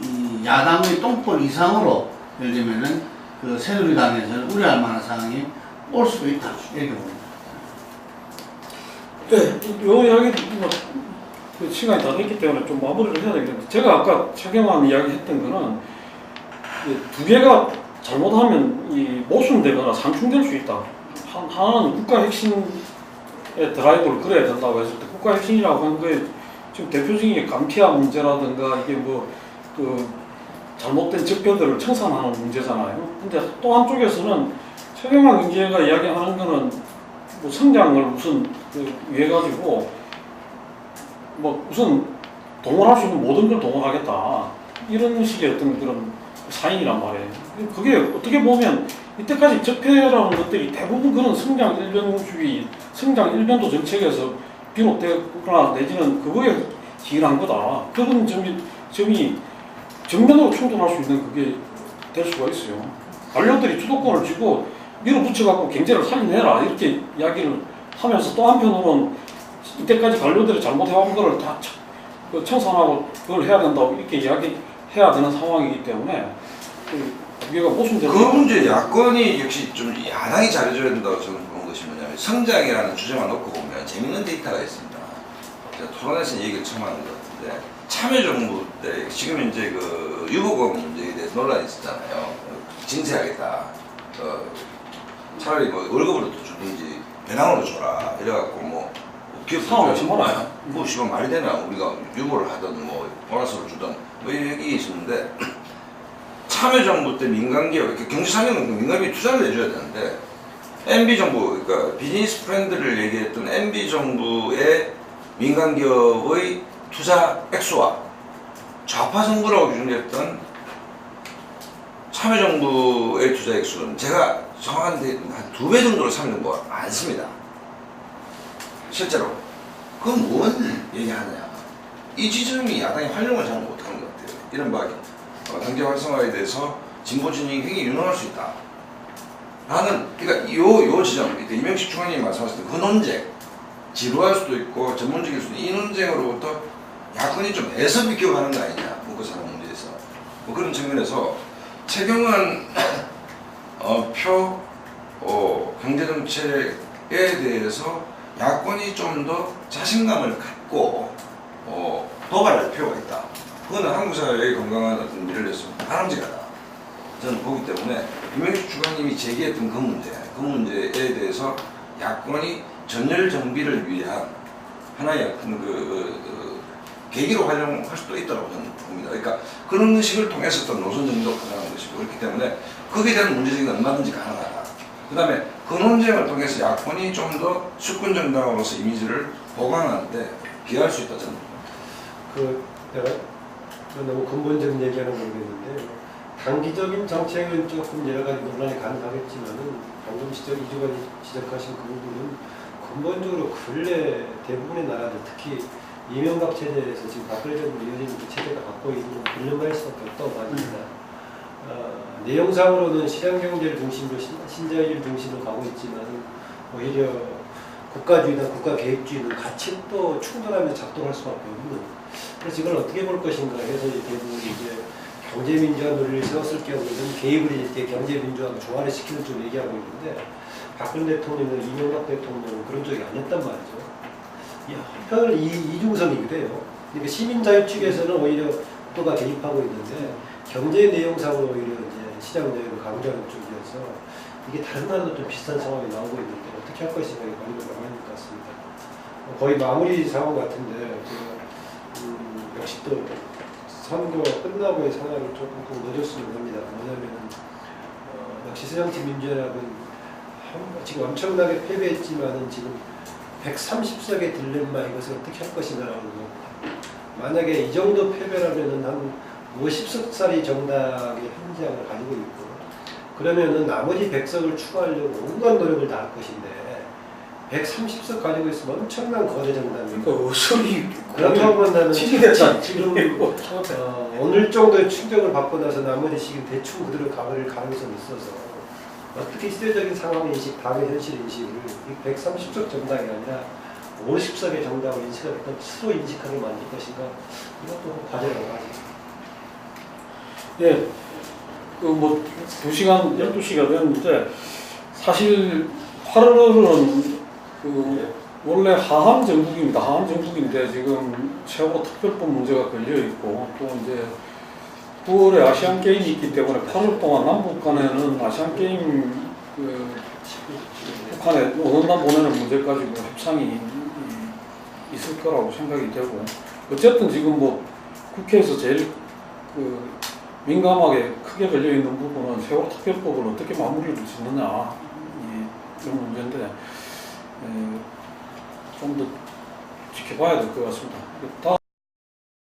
이 야당의 똥볼 이상으로 예를 들면은 그 새누리당에서는 우려할 만한 상황이 올 수도 있다 이렇게 봅니다. 네, 요 이야기 그 시간이 다 됐기 때문에 좀 마무리를 해야 되겠는데 제가 아까 최경환 이야기 했던 거는 두 개가 잘못하면 모순되거나 상충될 수 있다. 하나는 국가 핵심의 드라이브를 그려야 된다고 했을 때 국가 핵심이라고 하는 거에 지금 대표적인 게 감피아 문제라든가 이게 잘못된 적폐들을 청산하는 문제잖아요. 근데 또 한쪽에서는 최경환 경제가 이야기하는 거는 뭐 성장을 무슨 위해 가지고 뭐 무슨 동원할 수 있는 모든 걸 동원하겠다 이런 식의 어떤 그런 사인이란 말이에요. 그게 어떻게 보면 이때까지 적폐라는 것들이 대부분 그런 성장 일변주의, 성장 일변도 정책에서 비롯되거나 내지는 그거에 기인한 거다. 그런 점이 정면으로 충돌할 수 있는 그게 될 수가 있어요. 관료들이 주도권을 쥐고 밀어붙여갖고 경제를 살려내라 이렇게 이야기를 하면서 또 한편으로는 이때까지 관료들이 잘못해온 거를 다 청산하고 그걸 해야 된다고 이렇게 이야기해야 되는 상황이기 때문에 우리가 모순되는 그 문제 야권이 역시 좀 야당이 잘해줘야 된다고 저는 보는 것이 뭐냐면 성장이라는 주제만 놓고 보면 재밌는 데이터가 있습니다. 제가 토론에서 얘기를 처음 하는 것 같은데 참여정부 때 지금 이제 그 유보금 문제에 대해서 논란이 있었잖아요. 징수하겠다. 차라리 뭐 월급으로 또 주든지 배당으로 줘라. 이래갖고 뭐 기업 상황 없이 몰아요. 뭐 지금 말이 되나 우리가 유보를 하든 뭐 보너스를 주든 뭐 이런 얘기 있었는데 참여정부 때 민간기업, 경제상경은 민간기업이 투자를 해줘야 되는데 MB정부, 그러니까 비즈니스 프렌드를 얘기했던 MB정부의 민간기업의 투자 액수와 좌파 정부라고 규정했던 참여정부의 투자 액수는 제가 정확한데 한 2배 정도로 삼는 거 많습니다. 실제로. 그건 뭘 얘기하느냐. 이 지점이 야당이 활용을 잘 못하는 것 같아요. 이른바 경제 활성화에 대해서 진보 진영이 굉장히 유능할 수 있다. 라는, 그러니까 요 지점, 이명식 총장님이 말씀하셨던 그 논쟁, 지루할 수도 있고 전문적일 수도 있고 이 논쟁으로부터 야권이 좀 애서 비껴가는 거 아니냐, 먹고 사는 문제에서. 뭐 그런 측면에서 최경환 경제정책에 대해서 야권이 좀 더 자신감을 갖고 도발할 필요가 있다. 그거는 한국 사회의 건강한 어떤 미래를 위해서 바람직하다. 저는 보기 때문에 이명식 주관님이 제기했던 그 문제에 대해서 야권이 전열 정비를 위한 하나의 계기로 활용할 수도 있다고 저는 봅니다. 그러니까 그런 식을 통해서 어떤 노선 정도 가능한 것이고 그렇기 때문에 거기에 대한 문제제기는 얼마든지 가능하다. 그 다음에 그 논쟁을 통해서 야권이 좀 더 수권 정당으로서 이미지를 보강하는데 기여할 수 있다 저는 봅니다. 내가 너무 근본적인 얘기하는 모르겠는데 단기적인 정책은 조금 여러 가지 논란이 가능하겠지만은 방금 이주관이 지적하신 그 부분은 근본적으로 근래 대부분의 나라들 특히 이명박 체제에서 지금 박근혜 정부 이어지는 그 체제가 갖고 있는 근력할 수밖에 없다고 봐집니다. 내용상으로는 시장경제를 중심으로 신자유를 중심으로 가고 있지만 오히려 국가주의나 국가계획주의는 같이 또 충돌하면서 작동할 수밖에 없는. 그래서 이걸 어떻게 볼 것인가 해서 대부분 이제 경제민주화 논리를 세웠을 경우에는 개입을 이렇게 경제민주화하고 조화를 시키는 쪽으로 얘기하고 있는데 박근혜 대통령은 이명박 대통령은 그런 쪽이 아니었단 말이죠. 한편으로 이중성이기도 해요. 그러니까 시민자유 측에서는 오히려 국가가 개입하고 있는데 경제 내용상으로 오히려 이제 시장자유를 강조하는 쪽이어서 이게 다른 나라도 좀 비슷한 상황이 나오고 있는데 어떻게 할 것인가 이게 관리가 많을 것 같습니다. 거의 마무리 상황 같은데 역시 또 선거 끝나고의 상황이 조금 늦었으면 합니다. 뭐냐면 역시 새정치민주연합은 지금 엄청나게 패배했지만은 지금 130석의 딜레마 이것을 어떻게 할 것인가라는 거. 만약에 이 정도 패배라면은 한 50석짜리 정당의 현장을 가지고 있고 그러면은 나머지 100석을 추가하려고 온갖 노력을 다 할 것인데 130석 가지고 있으면 엄청난 거대 정당입니다. 그러니까 어설이 그렇다고 한다면 지지됐다. 지금 오늘 정도의 충격을 받고 나서 나머지 지금 대충 그대로 가버릴 가능성이 있어서 어떻게 시대적인 상황 인식, 당의 현실 인식을 130석 정당이 아니라 50석의 정당을 인식하겠다 스스로 인식하게 만들 것인가 이것도 과제라고 하죠. 예, 뭐 2시간, 12시가 됐는데 사실 8월은 원래 하한 정국입니다. 하한 정국인데 지금 최고 특별법 문제가 걸려 있고 또 이제 9월에 아시안 게임이 있기 때문에 8월 동안 남북 간에는 아시안 게임 북한에 원원단 보내는 문제까지 뭐 협상이 있을 거라고 생각이 되고 어쨌든 지금 뭐 국회에서 제일 민감하게 크게 걸려 있는 부분은 세월호 특별법을 어떻게 마무리를 짓느냐 이런 문제인데 좀 더 지켜봐야 될 것 같습니다.